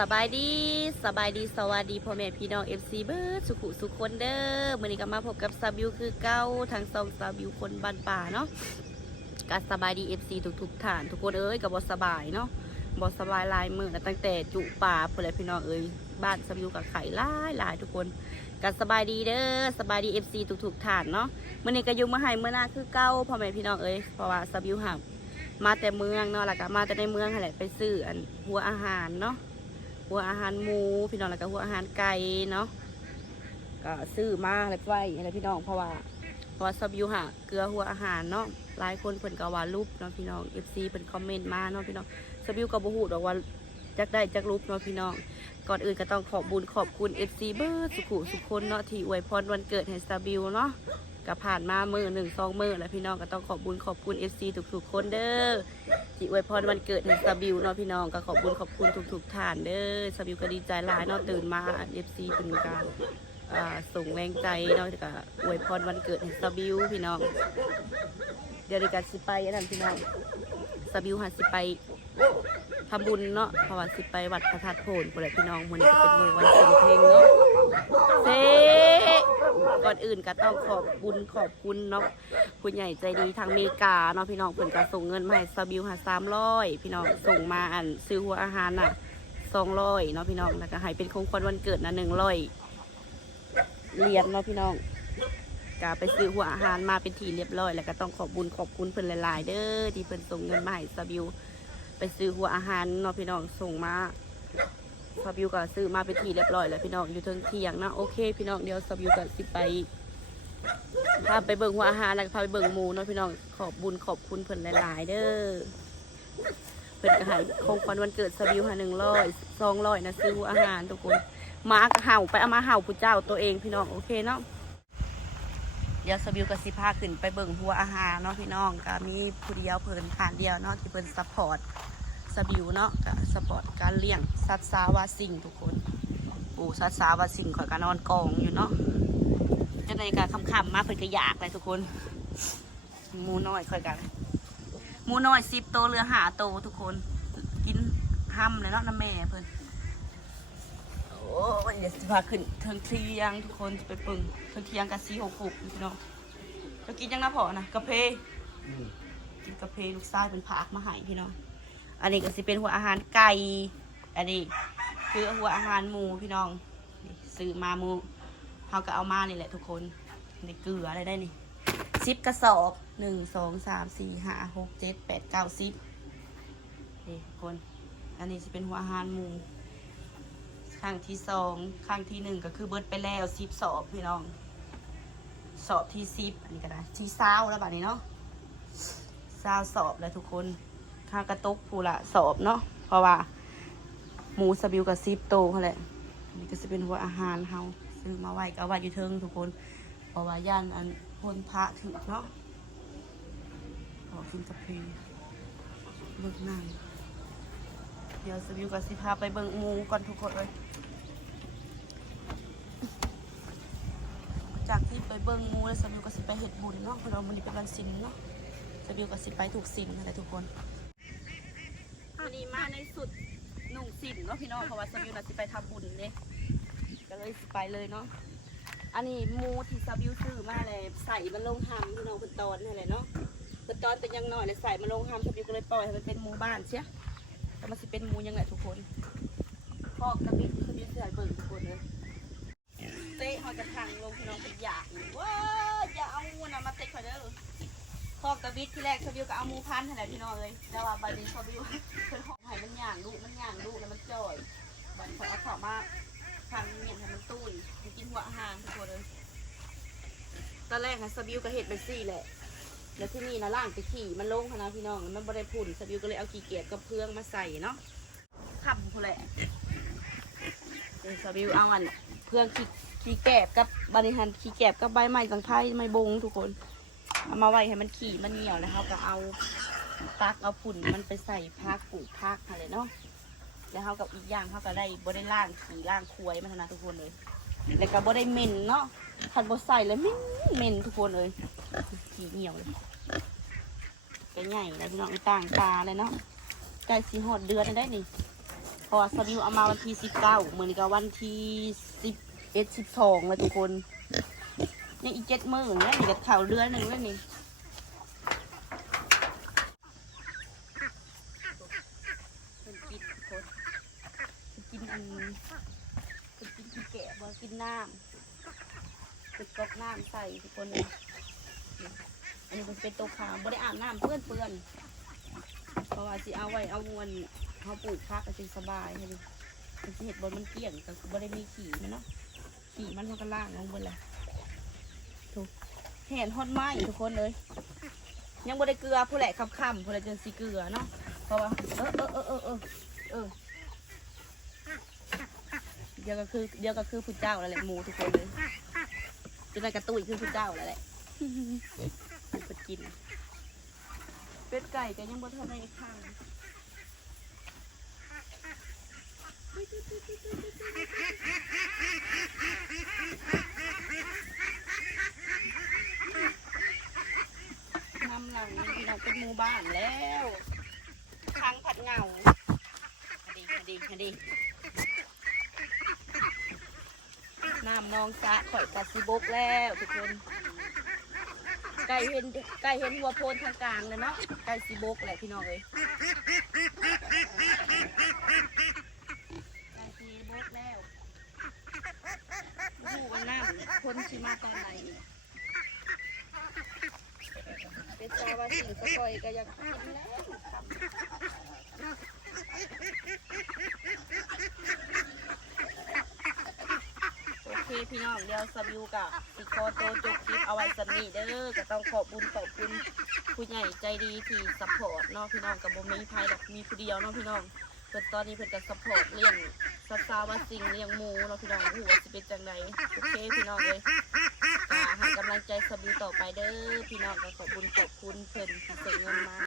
สบายดีสวัสดีพ่อแม่พี่น้องFCเบิร์ดสุขุสุขคนเด้อมื้อนี้ก็มาพบกับซาบิวคือเก้าทางซองซาบิวคนบ้านป่าเนาะก็สบายดี FC ทุกท่านทุกคนก็บ่สบายเนาะบ่สบายหลายมื้อตั้งแต่จุป่าพุ่นแหละพี่น้องบ้านซาบิวกับไข่หลายทุกคนก็สบายดีเด้อสบายดี FC ทุกท่านเนาะมื้อนี้ก็อยู่มาให้มื้อหน้าคือเก้าพ่อแม่พี่น้องเพราะว่าซาบิวหักมาแต่เมืองเนาะแล้วก็มาแต่ในเมืองนั่นแหละไปซื้อหัวอาหารเนาะหัวอาหารหมูพี่น้องแล้วก็หัวอาหารไก่เนาะก็ซื้อมาอะไรไว้อะไรพี่น้องเพราะว่าซับยูหะเกลือหัวอาหารเนาะหลายคนเพิ่นก็ว่ารูปเนาะพี่น้อง FC เพิ่นคอมเมนต์มาเนาะพี่น้องซับยูก็บ่ฮู้ดอกว่าจักได้จักรูปเนาะพี่น้องก่อนอื่นก็ต้องขอบคุณ FC เบิร์ดสุขุสุขคนเนาะที่อวยพรวันเกิดให้ซับยูเนาะก็ผ่านมามื้อ1-2 มื้อแล้วพี่น้องก็ต้องขอบคุณ FC ทุกคนเด้อที่อวยพรวันเกิดให้ซาบิวเนาะพี่น้องก็ขอบคุณทุกท่านเด้อซาบิวก็ดีใจหลายเนาะตื่นมา FC เป็นการส่งแรงใจเนาะก็อวยพรวันเกิดให้ซาบิวพี่น้องเดี๋ยวกันสิไปนั่นพี่น้องซาบิวหาสิไปทำบุญเนาะเพราะว่าสิไปวัดพระธาตุโพนพุ่นแหละพี่น้องมื้อนี้เป็นมื้อวันเพลงเนาะก่อนอื่นก็ต้องขอบคุณเนาะผู้ใหญ่ใจดีทางอเมริกาเนาะพี่น้องเพิ่นก็ส่งเงินมาให้ซาบิว300พี่น้องส่งมาซื้อหัวอาหาร200เนาะพี่น้องแล้วก็ให้เป็นของขวัญวันเกิด100เหรียญเนาะพี่น้องก็ไปซื้อหัวอาหารมาเป็นทีเรียบร้อยแล้วก็ต้องขอบคุณเพิ่นหลายๆเด้อที่เพิ่นส่งเงินมาให้ซาบิวไปซื้อหัวอาหารเนาะพี่น้องส่งมาซาบิวก็ซื้อมาเป็นทีเรียบร้อยแล้วพี่น้องอยู่เทิงเที่ยงนะโอเคพี่น้องเดี๋ยวซาบิวก็สิไปพาไปเบิ่งหัวอาหารแล้วก็พาไปเบิ่งหมูเนาะพี่น้องขอบคุณเพิ่นหลายๆเด้อเพิ่นก็ให้ของขวัญวันเกิดซาบิว100-200นะซื้อหัวอาหารทุกคนหมาก็เห่าไปเอามาเห่าผู้เจ้าตัวเองพี่น้องโอเคเนาะเดี๋ยวซาบิวก็สิพาขึ้นไปเบิ่งหัวอาหารเนาะพี่น้องก็มีผู้เดียวเพิ่นผ่านเดียวเนาะที่เพิ่นซัพพอร์ตซาบิวเนาะก็ซัพพอร์ตการเลี้ยงสัตว์สาวาสิงทุกคนสัตว์สาวาสิงข่อยก็นอนกองอยู่เนาะจะในการคำมาเพิ่นก็อยากเลยทุกคนหมูน้อยข่อยกันหมูน้อย10 โตเหลือ5 โตทุกคนกินห้ำเลยเนาะน้ำแม่เพิ่นโอ้ยเดี๋ยวสิพาขึ้นเทิงเทียงทุกคนไปปึงเทิงเทียงกับ4-6พี่น้องจะกินยังนะพ่อนะกาแฟกินกาแฟลูกชายเป็นผักมาให้พี่น้องอันนี้ก็สิเป็นหัวอาหารไก่อันนี้คือหัวอาหารหมูพี่น้องซื้อมาหมูเขาก็เอามานี่แหละทุกคนในเกลืออะไรได้นี่10 กระสอบ1 2 3 4 5 6 7 8 9 10นี่ทุกคนอันนี้จะเป็นหัวอาหารหมูครั้งที่2ครั้งที่1ก็คือเบิดไปแล้ว10 สอบพี่น้องสอบที่10อันนี้ก็ได้ที่20แล้วบัดนี้เนาะ20 สอบแล้วทุกคนข้ากระตุกผูละสอบเนาะเพราะว่าหมูซาบิวกับ10 โตเขาแหละนี่ก็จะเป็นหัวอาหารเฮาซื้อมาไว้ก็เอาไว้อยู่เทิงทุกคนเพราะว่าย่านพ้นพระถึงเนาะขอกินกาแฟเบิกนั่งเดี๋ยวซาบิวกับสิพาไปเบิ่งหมูก่อนทุกคนเลยจากที่ไปเบิ่งหมูแล้วซาบิวก็สิไปเฮ็ดบุญเนาะเพราะว่ามื้อนี้เป็นวันศีลเนาะซาบิวก็สิไปถูกศีลอะไรทุกคนวันนี้มาในสุดนุ่งศีลเนาะพี่น้องเพราะว่าซาบิวน่ะสิไปทำบุญเนี่ยก็เลยสิไปเลยเนาะอันนี้หมูที่ซาบิวซื้อมาเลยใส่มันลงหำพี่น้องเป็นตอนนี่แหละเนาะเป็นตอนเป็นยังหน่อยเลยใส่มันลงหำซาบิวก็เลยปล่อยให้มันเป็นหมูบ้านเชียแต่มันสิเป็นหมูยังไงทุกคนพอกระปิดซาบิวใส่เบิ่งทุกคนเลยเตะเขาจะพังลงพี่น้องเป็นอยากว้าอย่าเอางูนะมาเตะเขาเด้อพอกระบิดที่แรกซาบิวก็เอาหมูพันขนาดพี่น้องเลยแต่ว่าใบนี้ซาบิวเพิ่นหอมให้มันย่างลูกแล้วมันจ่อยบันเขาเอาเข้ามาทางเนี่ยให้มันตุ้ยกินหัวอาหารทุกคนเลยตอนแรกนะซาบิวก็เห็ดเป็นซี่แหละแล้วที่นี่นะล่างไปขี่มันลงนะพี่น้องมันบ่ได้ผุ่นซาบิวก็เลยเอาขี้เกียจกับเพื่องมาใส่เนาะขับพอแหละซาบิวเอาเพื่องขี้แกบกับบริหารขี้แกบกับใบไม้สังไพรไม้บงทุกคนเอามาไว้ให้มันขี่มันเหนียวแล้วเขาก็เอาตักเอาฝุ่นมันไปใส่พักปลูกพักอะไรเนาะแล้วเขากับอีกอย่างเขาก็ได้บ่ได้ล่างขี่ล่างควายมันนะทุกคนเลยแล้วก็บ่ได้เหม็นเนาะขัดบ่ใส่เลยเหม็นทุกคนเลยขี่เหนียวเลยก็ใหญ่เลยพี่น้องต่างตาเลยเนาะไก่สีหอดเดือนได้นี่ พอสบิวเอามาวันที่19มื้อนี้ก็วันที่11 12แล้วทุกคนยังอีก7 มื้อเนี่ยนี่ก็เข้าเดือนหนึงแล้วนี่เพิ่นกินโคตรกินอันกินขี้แกะบ่กินน้ำเป็นก๊อกน้ำใส่ทุกคนเลยอันนี้เป็นตัวขาวบ่ได้อาบน้ำเปื้อนเพราะว่าสิเอาไว้เอาวันเขาปลูกพักก็สิสบายให้ดิมันสิเห็ดบนมันเกลี่ยงก็บ่ได้มีขี่มันเนาะขี่มันก็ล่างลงบนเลยถูกเห็นฮอดไม้ทุกคนเลยยังบ่ได้เกลือผู้แหละค่ำๆผู้แหละจนสิเกลือเนาะเพราะว่าเดี๋ยวก็คือผู้เจ้าแล้วแหละหมูทุกคนเลยจนได้กระตุ้ยคือผู้เจ้าแล้วแหละเป็ดกินเป็ดไก่ก็ยังบ่ทันได้ข้างน้ำหลังเราเป็นหมู่บ้านแล้วทางผัดเงาคดีน้ำนองสะข่อยกัดซีบกแล้วทุกคนไก่เห็นหัวโพนทางกลางเลยเนาะไก่ซีบกแหละพี่น้องเลยไก่ซีบกแล้วหูวันน้ำคนชิมาตอนไหนเป็นซาวาสิ่งสะคอยก็อยากกินแล้วโอเคพี่น้องเดี๋ยวสบิวกับสิโคโตจบคลิปเอาไว้สำนีเด้อก็ต้องขอบคุณผู้ใหญ่ใจดีที่ซัพพอร์ตเนาะพี่น้องกับโมมีไทยหรอกมีผู้เดียวเนาะพี่น้องเพิ่นตอนนี้เพิ่นก็ซัพพอร์ตเลี้ยงซาวาสิ่งเลี้ยงหมูเนาะพี่น้องหัวสิเป็นจังไดโอเคพี่น้องเลยให้กำลังใจสบิวต่อไปเด้อพี่น้องก็ขอบคุณเพิ่นที่ส่งเงินมา